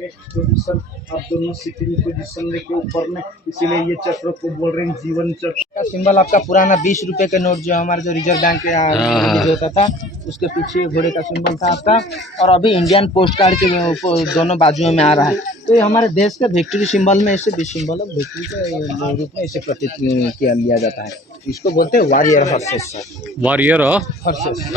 Best position, आप दोनों sitting position लेके ऊपर में, इसीलिए ये चक्र को बोल रहे हैं जीवन चक्र का सिंबल। आपका पुराना 20 रुपए के नोट जो हमारे जो रिजर्व बैंक के रिलीज होता था, उसके पीछे घोड़े का सिंबल था आपका। और अभी इंडियन पोस्ट कार्ड के दोनों बाजुओं में आ रहा है। तो ये हमारे देश के विक्ट्री सिंबल में, इसे सिंबल ऑफ विक्ट्री के रूप में इसे प्रतीत किया लिया जाता है। इसको बोलते हैं warrior horses sir, warrior horses.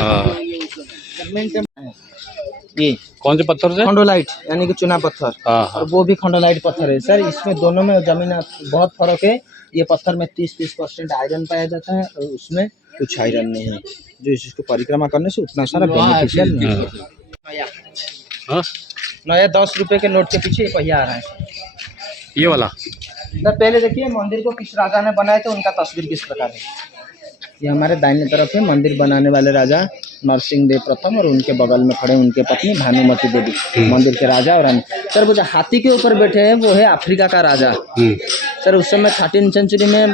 ये कौन से पत्थर से? खंडोलाइट यानी कि चुना पत्थर। और वो भी खंडोलाइट पत्थर है सर। इसमें दोनों में जमीन बहुत फर्क है। ये पत्थर में 30% आयरन पाया जाता है और उसमें कुछ आयरन नहीं है, जो इसको परिक्रमा करने से उतना सारा बेनिफिशियल नहीं है। नया 10 रुपए के नोट के पीछे पहिया आ रहा है ये वाला। पहले देखिए मंदिर को किस राजा ने बनाया था, उनका तस्वीर किस प्रकार है। ये हमारे दाहिने तरफ है मंदिर बनाने वाले राजा नरसिंह देव प्रथम, और उनके बगल में खड़े उनके पत्नी भानुमती देवी, मंदिर के राजा और रानी। सर वो जो हाथी के ऊपर बैठे हैं वो है अफ्रीका का राजा। सर उस समय 13वीं सेंचुरी में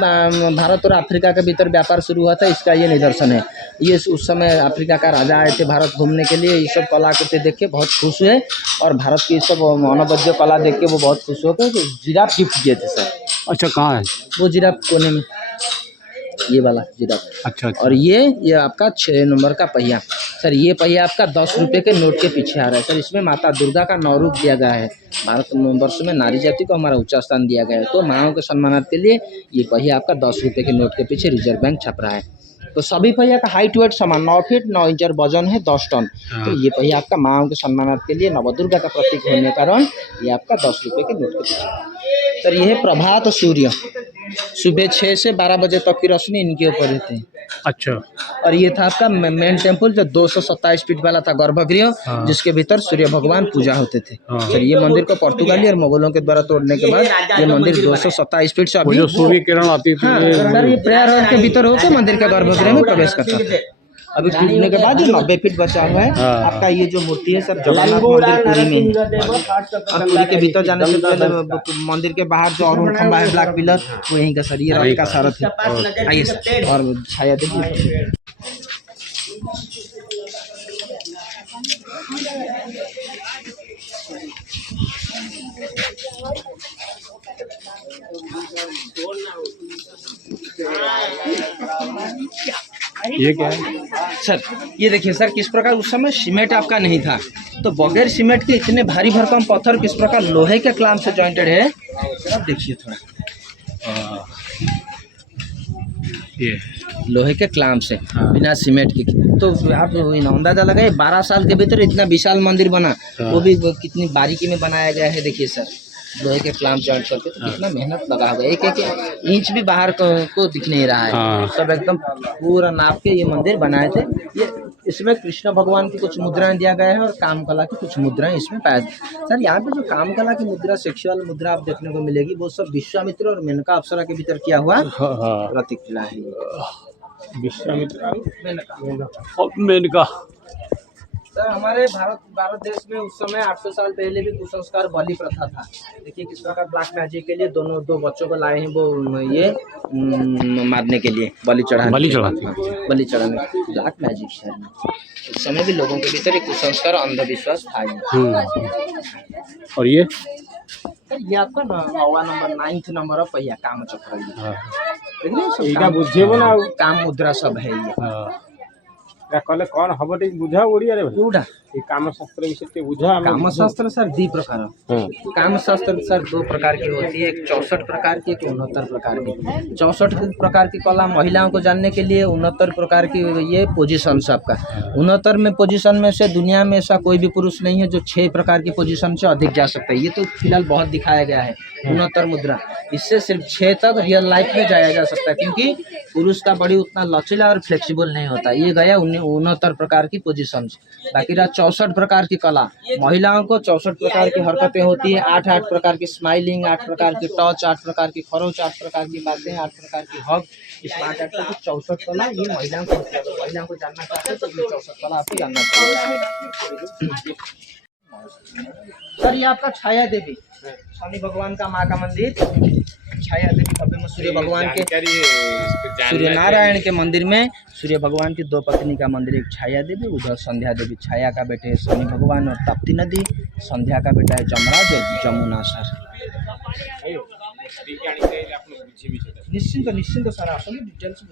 भारत और अफ्रीका के भीतर व्यापार शुरू हुआ था, इसका ये निदर्शन है। ये उस समय अफ्रीका का राजा आए थे भारत घूमने के लिए। ये सब कलाकृति देख के बहुत खुश हुए और भारत की सब अनवद्य कला देख के वो बहुत खुश होकर जिराफ गिफ्ट दिए थे सर। अच्छा कहाँ है वो जिराफ? कोने में ये वाला जिराफ। अच्छा। और ये आपका 6 नंबर का पहिया सर। ये पहिया आपका 10 रुपए के नोट के पीछे आ रहा है सर। इसमें माता दुर्गा का 9 रूप दिया गया है। भारत वर्ष में नारी जाति को हमारा ऊंचा स्थान दिया गया है, तो माओ के सम्मानार्थ के लिए ये पहिया आपका 10 रुपए के नोट के पीछे रिजर्व बैंक छप रहा है। तो सभी पहिया का हाइट वेट समान 9 फीट 9 इंच और वजन है 10 टन। तो ये पहिया आपका माओ के सम्मानार्थ के लिए नवदुर्गा का प्रतीक होने के कारण ये आपका 10 रुपए के नोट के पीछे। सर ये है प्रभात सूर्य, सुबह 6 से 12 बजे तक की रोशनी इनके ऊपर रहती है। अच्छा। और ये था आपका मेन टेम्पल जो 227 फीट वाला था गर्भगृह, जिसके भीतर सूर्य भगवान पूजा होते थे। सर ये मंदिर को पुर्तगाली और मुगलों के द्वारा तोड़ने के बाद ये मंदिर 227 फीट से अभी जो सूर्य किरण आती थी सर, ये प्रेयर हॉल के भीतर होकर मंदिर के गर्भगृह में प्रवेश करता था। अभी टूटने के बाद ये 90 फीट बचा हुआ है। आपका ये जो मूर्ति है सर जगन्नाथ मंदिर पुरी में, और पुरी के भीतर जाने से पहले मंदिर के बाहर जो अरुण खंबा है ब्लैक पिलर, वो यहीं का सर। ये रवि का सारथ है। आइए सर और छाया देखिए। ये क्या है सर? ये देखिए सर किस प्रकार उस समय सीमेंट आपका नहीं था, तो बगैर सीमेंट के इतने भारी भरकम पत्थर किस प्रकार लोहे के क्लैंप से जॉइंटेड है। आप देखिए थोड़ा, ये लोहे के क्लैंप से बिना सीमेंट के। तो आप अंदाजा लगाए 12 साल के भीतर इतना विशाल मंदिर बना, वो भी कितनी बारीकी में बनाया गया है। देखिए सर लोहे के क्लैंप जॉइंट करके, तो कितना मेहनत लगा होगा। एक इंच भी बाहर को दिख नहीं रहा है। सब एकदम पूरा नाप के ये मंदिर बनाए थे। ये इसमें कृष्ण भगवान की कुछ मुद्राएं दिया गया है और कामकला की कुछ मुद्राएं इसमें पाया। सर यहाँ पे जो कामकला की मुद्रा, सेक्सुअल मुद्रा आप देखने को मिलेगी, वो सब विश्वामित्र और मेनका अप्सरा के भीतर किया हुआ प्रतिक्रिया है। विश्वामित्र मेनका। सर हमारे भारत देश में उस समय 800 साल पहले भी कुसंस्कार बलि प्रथा था। देखिए किस प्रकार ब्लैक मैजिक के लिए दो बच्चों को लाए हैं वो ये मारने के लिए, बलि चढ़ाने ब्लैक मैजिक शहर में। उस समय भी लोगों के भीतर एक कुसंस्कार अंधविश्वास था। और ये आपका 9 नंबर पहिया काम चक्र काम मुद्रा सब है। ये कले कौन हम बुझा ओडिया रे कोडा ये कामशास्त्र विषय के बुझा। कामशास्त्र सर 2 प्रकार कामशास्त्र सर 2 प्रकार की होती है, एक 64 प्रकार की, एक 69 प्रकार की। 64 प्रकार की कला महिलाओं को जानने के लिए, 69 प्रकार की ये पोजीशन आपका। 69 में पोजीशन में से दुनिया में ऐसा कोई भी पुरुष नहीं है जो 6 प्रकार की पोजीशन से अधिक जा सकता है। ये तो फिलहाल बहुत दिखाया गया है 69 मुद्रा, इससे सिर्फ 6 तक रियल लाइफ में जाया जा सकता है, क्योंकि पुरुष का बॉडी उतना लचीला और फ्लेक्सिबल नहीं होता। ये गया 69 प्रकार की पोजीशन। बाकी रहा 64 प्रकार की कला। महिलाओं को 64 प्रकार की हरकतें होती है, 8 प्रकार की स्माइलिंग, 8 प्रकार की टच, 8 प्रकार की खरोच, 8 प्रकार की बातें, 8 प्रकार की हग। इस 64 कला ये महिलाओं को जानना चाहते हैं तो ये 64 कला आपको जानना चाहिए। सर ये आपका छाया देवी शनि भगवान का माँ का मंदिर छाया देवी भव्य में सूर्य भगवान के, सूर्य नारायण के मंदिर में सूर्य भगवान की 2 पत्नी का मंदिर, एक छाया देवी, उधर संध्या देवी। छाया का बेटे है शनि भगवान और ताप्ती नदी, संध्या का बेटा है जमराज और जमुना सर। निश्चिंत निश्चिंत सर आप डिटेल्स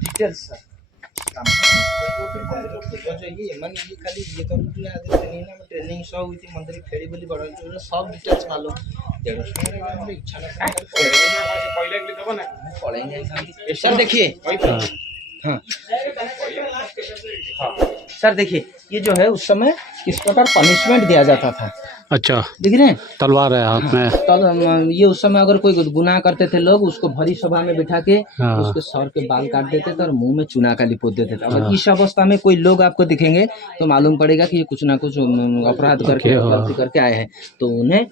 डिटेल्स सर खाली ये ट्रेनिंग सब हुई मंदिर खेली बोली बड़ा सब डिटेल्स मालूम सर। देखिए हाँ सर, देखिए ये जो है उस समय किस प्रकार पनिशमेंट दिया जाता था। अच्छा, दिख रहे हैं, तलवार है हाथ में। ये उस समय अगर कोई गुनाह करते थे लोग, उसको भरी सभा में बिठा के उसके सर के बाल काट देते थे और मुंह में चूना का लिपोत देते थे। अगर इस अवस्था में कोई लोग आपको दिखेंगे तो मालूम पड़ेगा कि ये कुछ ना कुछ अपराध करके गलती करके आए हैं। तो उन्हें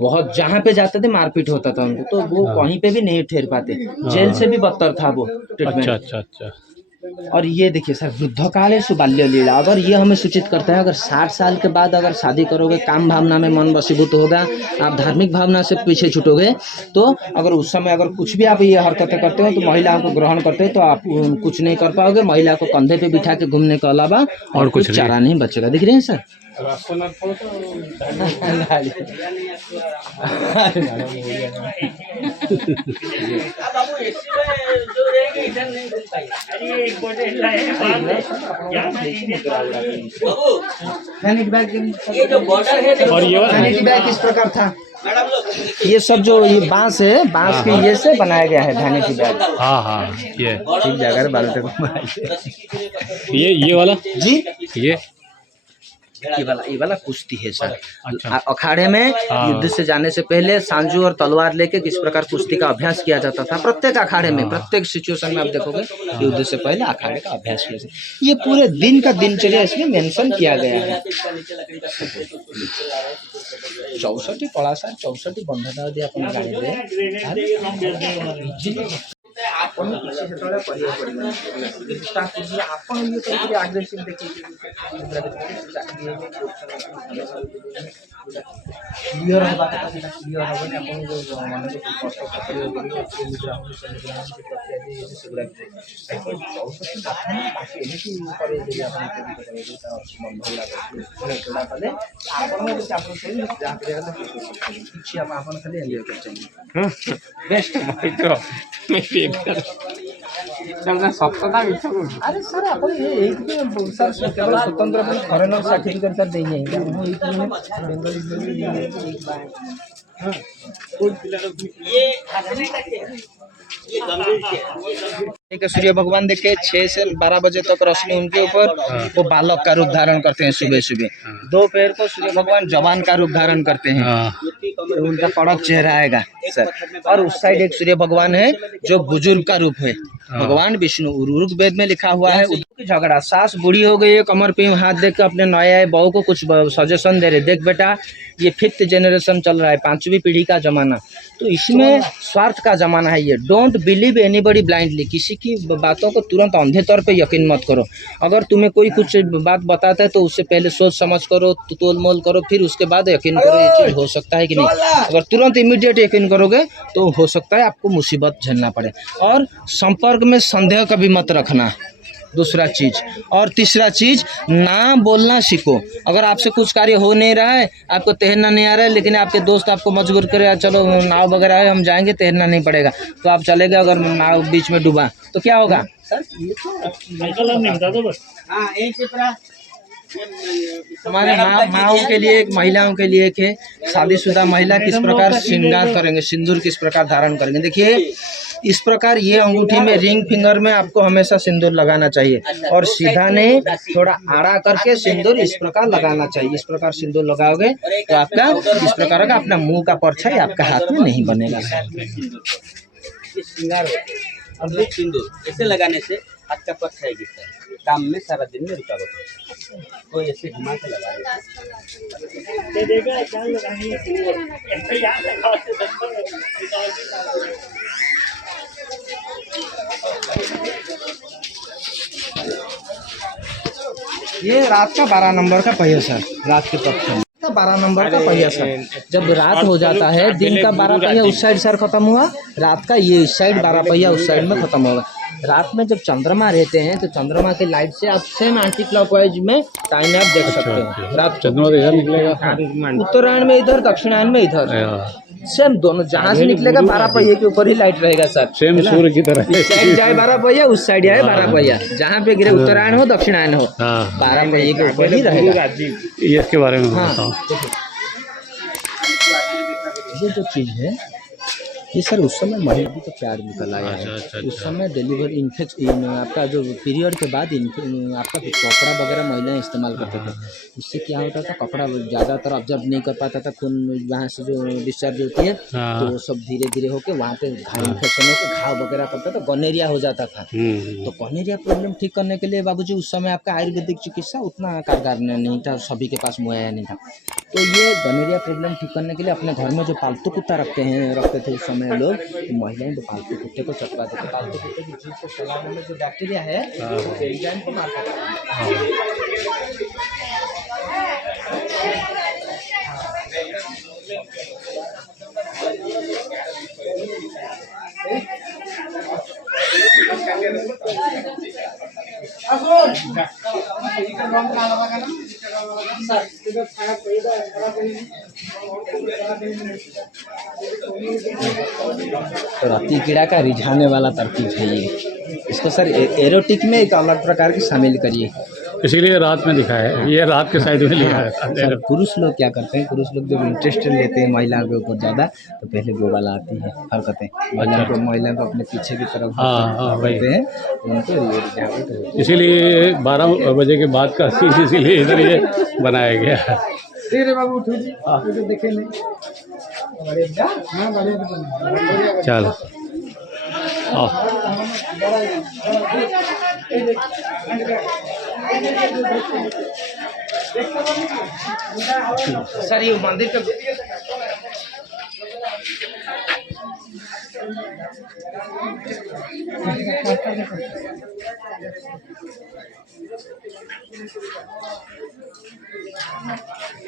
बहुत जहाँ पे जाते थे मारपीट होता था उनको, तो वो कहीं पे भी नहीं ठहर पाते, जेल से भी बदतर था वो ट्रीटमेंट। अच्छा। और ये देखिए सर, वृद्धकाले सुबाल्य लीला, अगर ये हमें सूचित करता है अगर 60 साल के बाद अगर शादी करोगे, काम भावना में मन वशीभूत होगा, आप धार्मिक भावना से पीछे छूटोगे, तो अगर उस समय अगर कुछ भी आप ये हरकतें करते हो तो महिलाओं को ग्रहण करते हो तो आप कुछ नहीं कर पाओगे। महिला को कंधे पे बिठा के घूमने के अलावा और कुछ चारा नहीं बचेगा। दिख रहे हैं सर? और ये बैग किस प्रकार था? ये सब जो ये बांस है, बांस के ये से बनाया गया है वैनिटी बैग। हाँ ये ठीक जगह 12 ये वाला जी, ये वाला कुश्ती है सर। अच्छा। अखाड़े में युद्ध से जाने से पहले सांजू और तलवार लेके किस प्रकार कुश्ती का अभ्यास किया जाता था। प्रत्येक अखाड़े में, प्रत्येक सिचुएशन में आप देखोगे युद्ध से पहले अखाड़े का अभ्यास किया जाता है। ये पूरे दिन का दिनचर्या इसमें मेंशन किया गया है। 64 कला सर, 64 बंधता यदि अपन जानिबे ଆପଣ କିଛି ସେତେବେଳେ କରିବାକୁ ପଡ଼ିବନି। କିନ୍ତୁ ତା ପୂର୍ବରୁ ଆପଣ ଇଏ କରିକି ଆଗ୍ରେସିଭ୍ ଦେଖେଇକି କ୍ଲିୟର ହେବା କଥା, ସେଇଟା କ୍ଲିୟର ହେବନି। ଆପଣଙ୍କୁ ମନରେ କଷ୍ଟ ସେଗୁଡ଼ା ବାକି ଏମିତି କରେଇଦେବି ଆପଣ ଅଛି ବନ୍ଧ ଗୁଡ଼ାକ ସେଗୁଡ଼ା କଲେ ଆପଣ ଆପଣ ଯାହା କରିବା କଥା କିଛି ଆପଣ ଖାଲି ଏନ୍ଜୟ କରୁଛନ୍ତି। ବେଷ୍ଟ अरे सर आप सर केवल स्वतंत्र फॉरेनर सर्टिफिकेट सर देंगे सूर्य भगवान देखे 6 से 12 बजे तक रोशनी उनके ऊपर, वो बालक का रूप धारण करते हैं। सुबह सुबह दोपहर को सूर्य भगवान जवान का रूप धारण करते हैं, उनका कड़क चेहरा आएगा सर। और उस साइड एक सूर्य भगवान है जो बुजुर्ग का रूप है, भगवान विष्णु। ऋग्वेद में लिखा हुआ है झगड़ा, सास बूढ़ी हो गई है, कमर पे हाथ देख के अपने नए बहू को कुछ सजेशन दे रहे, देख बेटा ये 5th जनरेशन चल रहा है, 5वीं पीढ़ी का जमाना, तो इसमें स्वार्थ का जमाना है। ये डोंट बिलीव एनीबॉडी ब्लाइंडली, किसी की बातों को तुरंत अंधे तौर पे यकीन मत करो। अगर तुम्हें कोई कुछ बात बताता है तो उससे पहले सोच समझ करो, तोल मोल करो, फिर उसके बाद यकीन करो ये चीज़ हो सकता है कि नहीं। अगर तुरंत इमीडिएट यकीन करोगे तो हो सकता है आपको मुसीबत झेलना पड़े। और संपर्क में संदेह कभी मत रखना, दूसरा चीज। और तीसरा चीज, ना बोलना सीखो। अगर आपसे कुछ कार्य हो नहीं रहा है, आपको तैरना नहीं आ रहा है, लेकिन आपके दोस्त आपको मजबूर करे चलो नाव वगैरह है हम जाएंगे, तैरना नहीं पड़ेगा, तो आप चले गए, अगर नाव बीच में डूबा तो क्या होगा सर? हमारे माओ के लिए, एक महिलाओं के लिए एक है, शादीशुदा महिला किस प्रकार श्रृंगार करेंगे, सिंदूर किस प्रकार धारण करेंगे। देखिए इस प्रकार ये अंगूठी में रिंग फिंगर में आपको हमेशा सिंदूर लगाना चाहिए, और सीधा नहीं थोड़ा आड़ा करके सिंदूर इस प्रकार लगाना चाहिए। इस प्रकार सिंदूर लगाओगे तो आपका इस प्रकार का अपना मुंह का परछाई आपका हाथ में नहीं बनेगा। श्रृंगार और सिंदूर ऐसे लगाने से हाथ का परछाई गिरता है, काम में सारा दिन में रुकावट होता है, तो ऐसे घुमा के लगा ये रात का 12 नंबर का पहिया सर, रात के पक्ष में 12 नंबर का पहिया सर। जब रात हो जाता है, दिन का 12 पहिया उस साइड सर खत्म हुआ, रात का ये इस साइड 12 पहिया उस साइड में खत्म होगा। रात में जब चंद्रमा रहते हैं तो चंद्रमा की लाइट से आप सेम एंटी क्लॉकवाइज में टाइम आप देख सकते हैं। रात चंद्रमा तो इधर निकलेगा, उत्तरायण में इधर, दक्षिणायन में इधर, सेम दोनों जहाँ से निकलेगा 12 पहिए के ऊपर ही लाइट रहेगा सर। सेम सूर्य की तरह। इस साइड जाए 12 पहिया, उस साइड आए 12 पहिया, जहाँ पे गिरे उत्तरायण हो दक्षिणायन हो, 12 पहिए के ऊपर ही रहेगा। ये इसके बारे में बताओ। ये जो चीज़ है ये सर उस समय महिला का प्यार निकल आया है। उस समय डिलीवरी इन्फेक्शन आपका जो पीरियड के बाद आपका कपड़ा वगैरह महिलाएं इस्तेमाल करते थे। उससे क्या होता था, कपड़ा ज़्यादातर ऑब्जर्व नहीं कर पाता था, खून वहाँ से जो डिस्चार्ज होती है तो वो सब धीरे धीरे होकर वहाँ पे इन्फेक्शन होकर घाव वगैरह करता था, गोनेरिया हो जाता था। तो गोनेरिया प्रॉब्लम ठीक करने के लिए बाबूजी उस समय आपका आयुर्वेदिक चिकित्सा उतना कारगर नहीं था, सभी के पास मुहैया नहीं था। तो ये गोनेरिया प्रॉब्लम ठीक करने के लिए अपने घर में जो पालतू कुत्ता रखते थे उस समय लोग, तो महिलाएं तो पालतू कुत्ते को चटका देते। पालतू कुत्ते की जीभ को फैलाने में जो बैक्टीरिया है वो एंजाइम को मारता है। तो राती कीड़ा का रिझाने वाला तरकीब है ये। इसको सर एरोटिक में एक अलग प्रकार की शामिल करिए, इसीलिए रात में दिखा है, ये रात के साइड में लिखा है। सर पुरुष लोग क्या करते हैं, पुरुष लोग जब इंटरेस्ट लेते हैं महिलाओं के ऊपर ज़्यादा तो पहले वो वाला आती है हरकतें, महिलाओं को अपने पीछे की तरफ करते हैं, उनको इसीलिए 12 बजे के बाद का सीन इसीलिए इधर ये बनाया गया है। चलो सर ये मंदिर का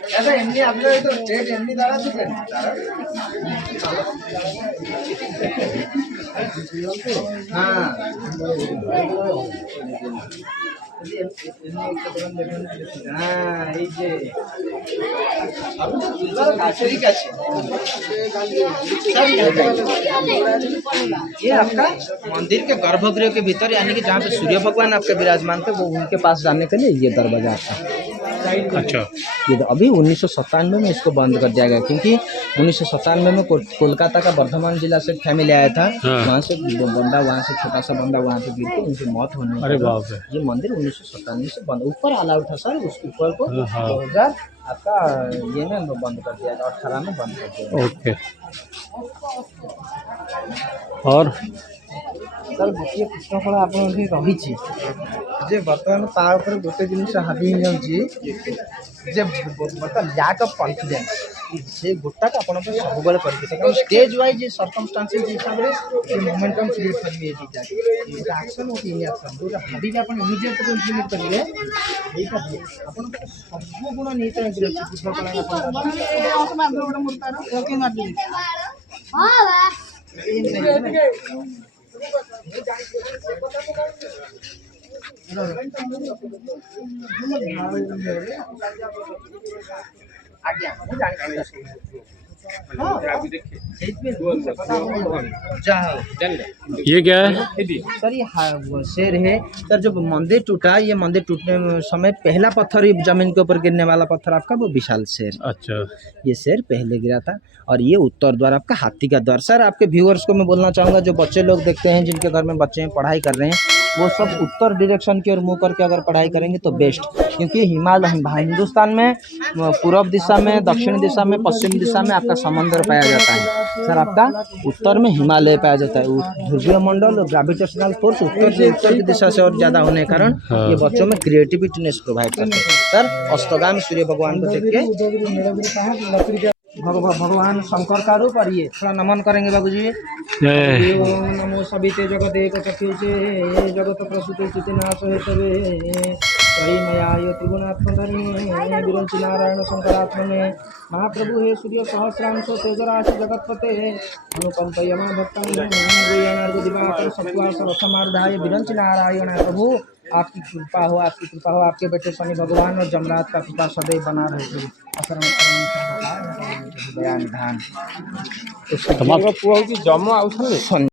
ऐसा एमडी आपका तो स्टेट एमडी द्वारा हाँ ये आपका मंदिर के गर्भगृह के भीतर, यानी कि जहाँ पे सूर्य भगवान आपके विराजमान थे, वो उनके पास जाने के लिए ये दरवाजा आपका। अच्छा, ये तो अभी 1997 में इसको बंद कर दिया गया, क्योंकि 1997 में कोलकाता का वर्धमान जिला से फैमिली आया था। वहाँ से बंदा, वहाँ से छोटा सा बंदा वहाँ से गिर के उनकी मौत होने लगी। ये मंदिर 1997 से बंद, ऊपर अलाउड था सर, उस ऊपर को 2000 आपका ये ना बंद कर दिया गया, 18 में बंद कर दिया। ओके, और सर गोटे प्रश्न कड़ा आप रही जे बर्तमान ता ऊपर गोटे जिनिस हावी जे मतलब लैक ऑफ कॉन्फिडेंस से गोटा का अपन सब बेले करके, कारण स्टेज वाइज सर्कमस्टांसेस हिसाब से मोमेंटम क्रिएट करिए, एटा एक्शन और रिएक्शन जोटा हावी के अपन इमीडिएट को इम्प्लीमेंट करिए, एटा अपन सब गुण नहीं तो बुझ ये क्या है सर? ये शेर है सर। जब मंदिर टूटा, ये मंदिर टूटने समय पहला पत्थर जमीन के ऊपर गिरने वाला पत्थर आपका वो विशाल शेर। अच्छा, ये शेर पहले गिरा था, और ये उत्तर द्वार आपका हाथी का द्वार। सर आपके व्यूअर्स को मैं बोलना चाहूँगा, जो बच्चे लोग देखते हैं, जिनके घर में बच्चे पढ़ाई कर रहे हैं, वो सब उत्तर डायरेक्शन की ओर मुँह करके अगर पढ़ाई करेंगे तो बेस्ट, क्योंकि हिंदुस्तान में पूर्व दिशा में, दक्षिण दिशा में, पश्चिम दिशा में आपका समंदर पाया जाता है सर। आपका उत्तर में हिमालय पाया जाता है। ध्रुवीय मंडल और ग्रेविटेशनल फोर्स उत्तर की दिशा से और ज़्यादा होने के कारण ये बच्चों में क्रिएटिविटीनेस प्रोवाइड करते हैं सर। अस्तगामी सूर्य भगवान को देख के भगवान शंकर का रूप, और ये थोड़ा नमन करेंगे बाबूजी। ओम नमो सविते जगते चक्षुषे जगत प्रसूते चितिनाश हेतवे त्रयीमयाय त्रिगुणात्मधर्मे विरंचि नारायण शंकरात्मने महाप्रभु हे सूर्य सहस्रांश तेजराशि जगतपते अनुकंपय मम भक्तं गुह्यनार्ग दिवाकर सत्वास रथमार्धाय विरंचि नारायण प्रभु आपकी कृपा हो, आपकी कृपा हो, आपके बेटे शनि भगवान और जमरात का कृपा सदैव बना रहे प्रभु। दया निधान समाप्त। जम